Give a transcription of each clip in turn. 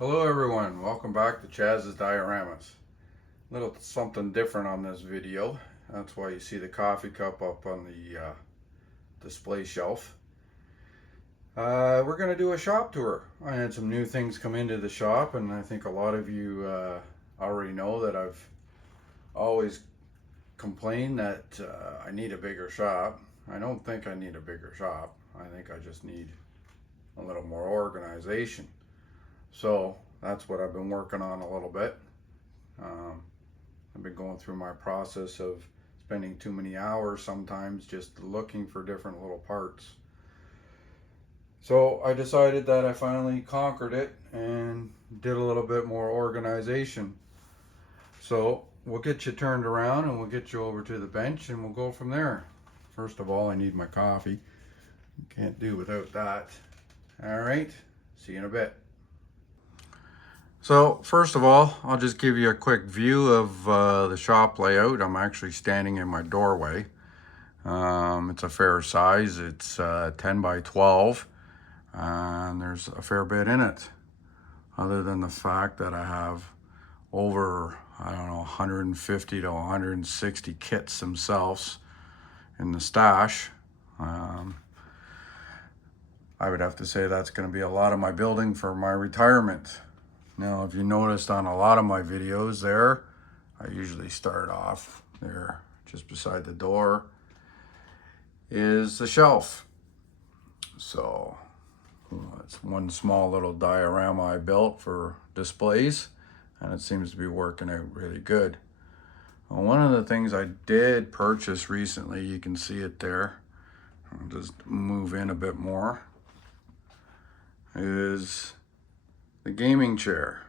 Hello everyone, welcome back to Chazz's Dioramas. A little something different on this video. That's why you see the coffee cup up on the display shelf. We're going to do a shop tour. I had some new things come into the shop, and I think a lot of you already know that I've always complained that I need a bigger shop. I don't think I need a bigger shop. I think I just need a little more organization. So that's what I've been working on a little bit. I've been going through my process of spending too many hours sometimes just looking for different little parts. So I decided that I finally conquered it and did a little bit more organization. So we'll get you turned around and we'll get you over to the bench and we'll go from there. First of all, I need my coffee. Can't do without that. All right, see you in a bit. So first of all, I'll just give you a quick view of the shop layout. I'm actually standing in my doorway. It's a fair size. It's 10 by 12 and there's a fair bit in it. Other than the fact that I have over, I don't know, 150 to 160 kits themselves in the stash. I would have to say that's going to be a lot of my building for my retirement. Now, if you noticed on a lot of my videos there, I usually start off there just beside the door is the shelf. So it's one small little diorama I built for displays, and it seems to be working out really good. Well, one of the things I did purchase recently, you can see it there, I'll just move in a bit more, is the gaming chair.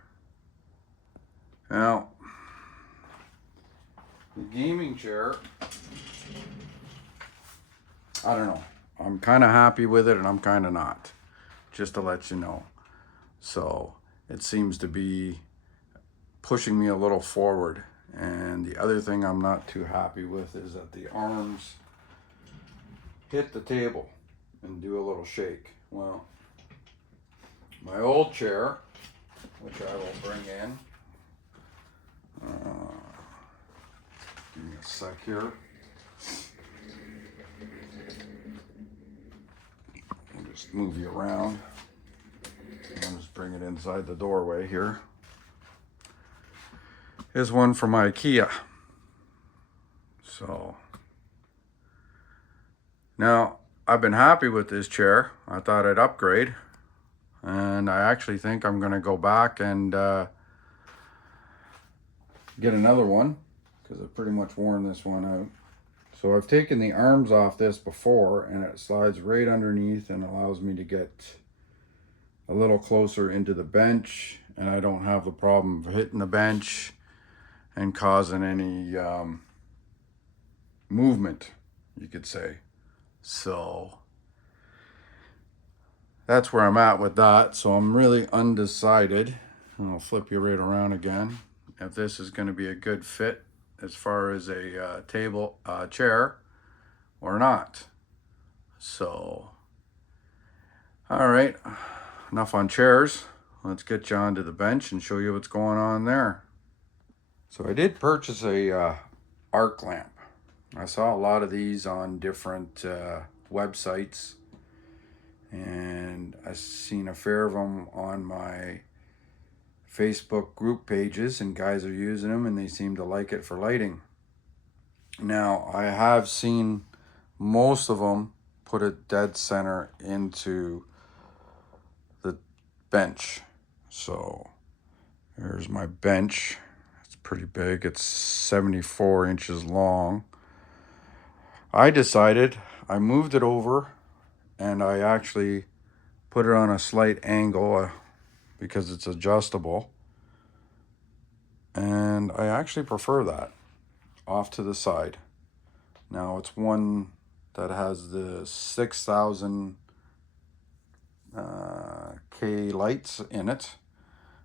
Now, the gaming chair, I don't know. I'm kind of happy with it and I'm kind of not, just to let you know. So it seems to be pushing me a little forward. And the other thing I'm not too happy with is that the arms hit the table and do a little shake. Well, my old chair, which I will bring in, give me a sec here. I'll just move you around. I'll just bring it inside the doorway here. Here's one from IKEA. So now I've been happy with this chair. I thought I'd upgrade. And I actually think I'm going to go back and get another one because I've pretty much worn this one out. So I've taken the arms off this before and it slides right underneath and allows me to get a little closer into the bench, and I don't have the problem of hitting the bench and causing any movement, you could say. So that's where I'm at with that. So I'm really undecided. And I'll flip you right around again. If this is going to be a good fit as far as a chair or not. So, all right, enough on chairs. Let's get you onto the bench and show you what's going on there. So I did purchase a arc lamp. I saw a lot of these on different websites. And I've seen a fair of them on my Facebook group pages, and guys are using them and they seem to like it for lighting. Now, I have seen most of them put it dead center into the bench. So here's my bench. It's pretty big. It's 74 inches long. I decided I moved it over and I actually put it on a slight angle because it's adjustable. And I actually prefer that off to the side. Now it's one that has the 6,000 K lights in it.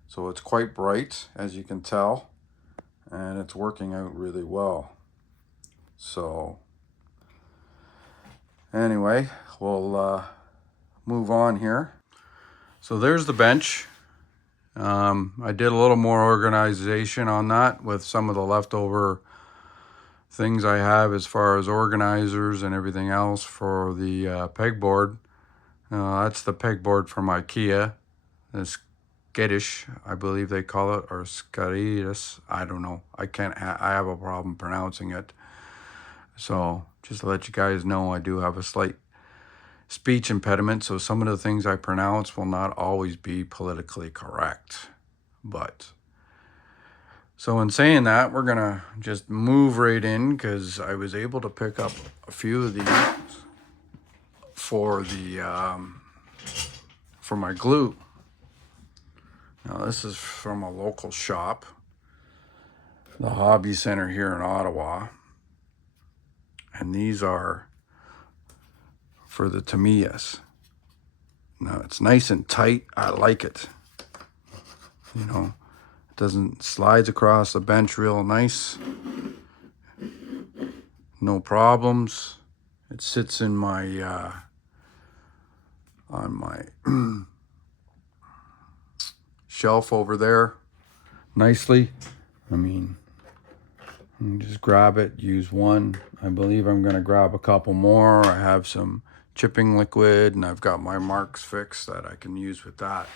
So it's quite bright, as you can tell. And it's working out really well. So anyway, we'll move on here. So there's the bench. I did a little more organization on that with some of the leftover things I have as far as organizers and everything else for the pegboard. That's the pegboard from IKEA. It's Skittish, I believe they call it, or Skittish. I don't know. I have a problem pronouncing it. So just to let you guys know, I do have a slight speech impediment, so some of the things I pronounce will not always be politically correct. But so in saying that, we're gonna just move right in, because I was able to pick up a few of these for the for my glue. Now this is from a local shop, the Hobby Center here in Ottawa, and these are for the Tamiya's. Now it's nice and tight. I like it. You know, it doesn't slides across the bench real nice. No problems. It sits in my on my shelf over there nicely. I mean, you just grab it, use one. I believe I'm going to grab a couple more. I have some chipping liquid, and I've got my marks fixed that I can use with that.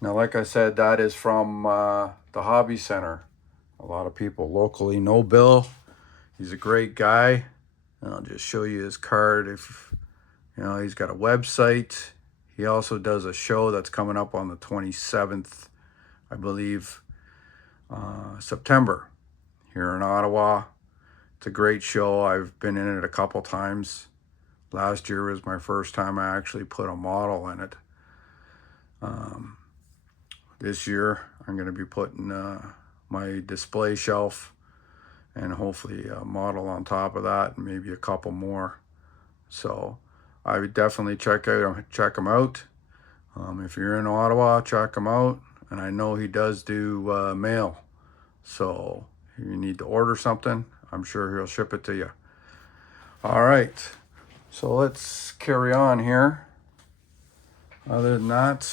Now, like I said, that is from the Hobby Center. A lot of people locally know Bill. He's a great guy. And I'll just show you his card. If you know, he's got a website. He also does a show that's coming up on the 27th, I believe, September, here in Ottawa. It's a great show. I've been in it a couple times. Last year was my first time I actually put a model in it. This year I'm going to be putting my display shelf and hopefully a model on top of that, and maybe a couple more. So I would definitely check them out. If you're in Ottawa, check him out. And I know he does do mail. So if you need to order something, I'm sure he'll ship it to you. All right, so let's carry on here. Other than that,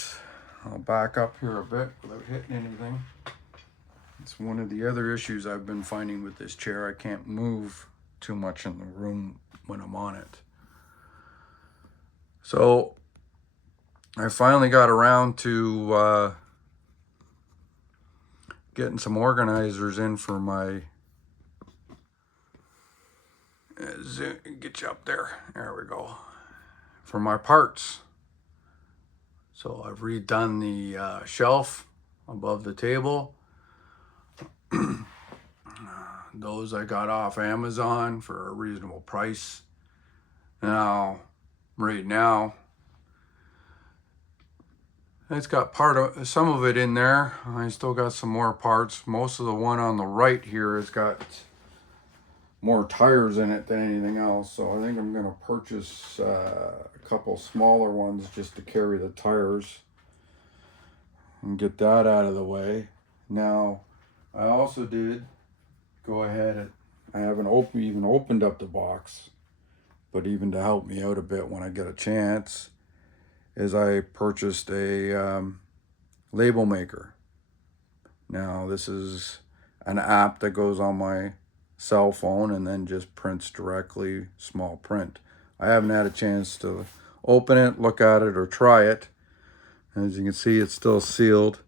I'll back up here a bit without hitting anything. It's one of the other issues I've been finding with this chair. I can't move too much in the room when I'm on it. So I finally got around to getting some organizers in for my get you up there. There we go. For my parts. So I've redone the shelf above the table. Those I got off Amazon for a reasonable price. Now, right now, it's got some of it in there. I still got some more parts. Most of the one on the right here has got more tires in it than anything else. So I think I'm going to purchase a couple smaller ones just to carry the tires and get that out of the way. Now, I also did go ahead and I haven't even opened up the box, but even to help me out a bit when I get a chance, is I purchased a label maker. Now this is an app that goes on my cell phone and then just prints directly small print. I haven't had a chance to open it, look at it, or try it. As you can see, it's still sealed.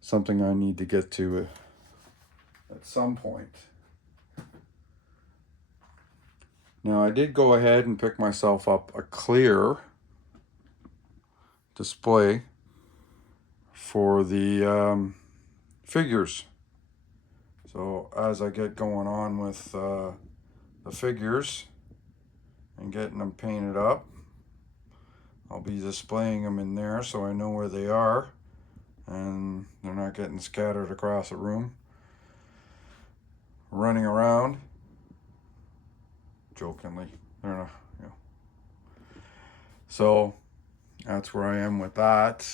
Something I need to get to at some point. Now I did go ahead and pick myself up a clear display for the figures. So as I get going on with the figures and getting them painted up, I'll be displaying them in there so I know where they are and they're not getting scattered across the room, running around. Jokingly, they're not, you know. So that's where I am with that.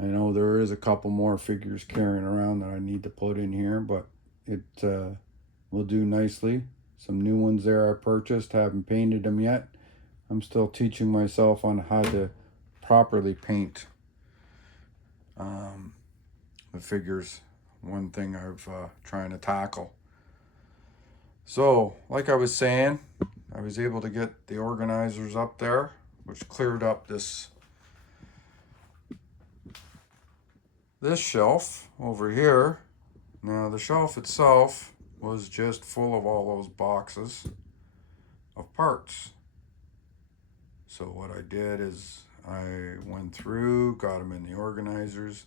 I know there is a couple more figures carrying around that I need to put in here, but it will do nicely. Some new ones there I purchased, haven't painted them yet. I'm still teaching myself on how to properly paint The figures, one thing I've trying to tackle. So, like I was saying, I was able to get the organizers up there, which cleared up this shelf over here. Now the shelf itself was just full of all those boxes of parts. So what I did is I went through, got them in the organizers,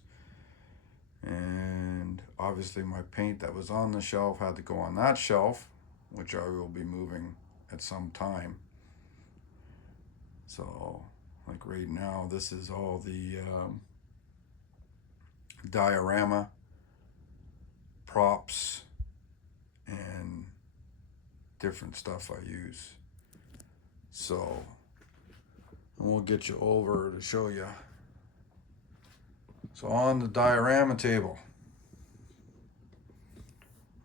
and obviously my paint that was on the shelf had to go on that shelf, which I will be moving at some time. So like right now, this is all the diorama props and different stuff I use. So we'll get you over to show you. So on the diorama table,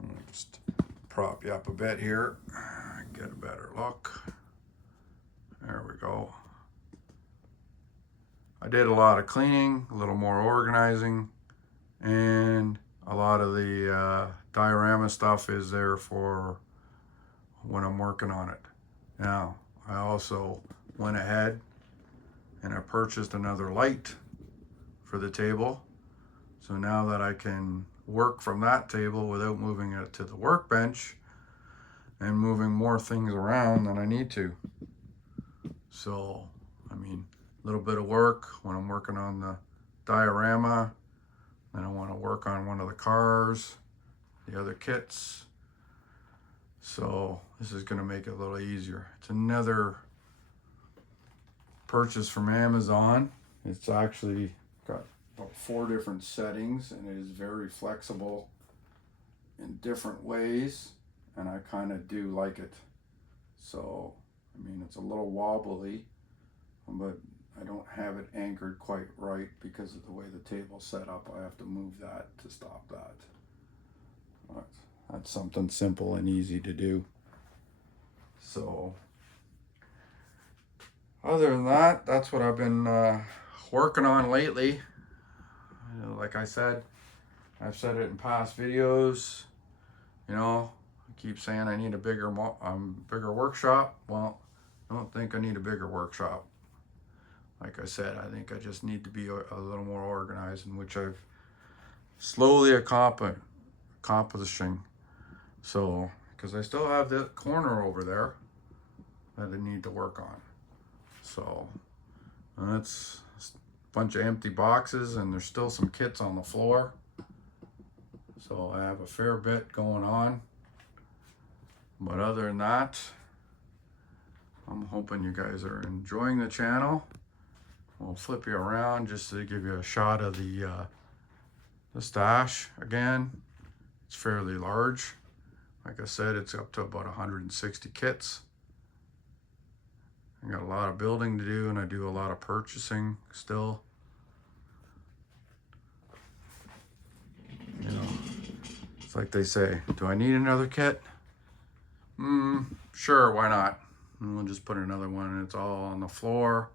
I'll just prop you up a bit here, get a better look. There we go. I did a lot of cleaning, a little more organizing, and a lot of the diorama stuff is there for when I'm working on it. Now, I also went ahead and I purchased another light for the table. So now that I can work from that table without moving it to the workbench and moving more things around than I need to. So, I mean, a little bit of work when I'm working on the diorama. Then I want to work on one of the cars, the other kits. So this is going to make it a little easier. It's another purchase from Amazon. It's actually got about 4 different settings, and it is very flexible in different ways, and I kind of do like it. So, I mean, it's a little wobbly, but I don't have it anchored quite right because of the way the table's set up. I have to move that to stop that. But that's something simple and easy to do. So, other than that, that's what I've been working on lately. Like I said, I've said it in past videos. You know, I keep saying I need a bigger workshop. Well, I don't think I need a bigger workshop. Like I said, I think I just need to be a little more organized, in which I've slowly accomplishing. So, because I still have the corner over there that I need to work on. So, that's a bunch of empty boxes, and there's still some kits on the floor. So I have a fair bit going on. But other than that, I'm hoping you guys are enjoying the channel. We'll flip you around just to give you a shot of the stash again. It's fairly large. Like I said, it's up to about 160 kits. I got a lot of building to do, and I do a lot of purchasing still. You know, it's like they say, do I need another kit? Sure, why not? And we'll just put another one, and it's all on the floor.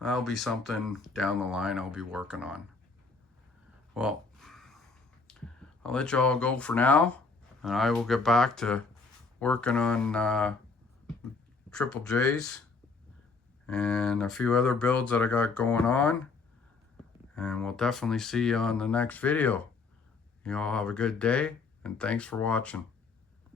That'll be something down the line I'll be working on. Well, I'll let you all go for now, and I will get back to working on Triple J's and a few other builds that I got going on. And we'll definitely see you on the next video. You all have a good day, and thanks for watching.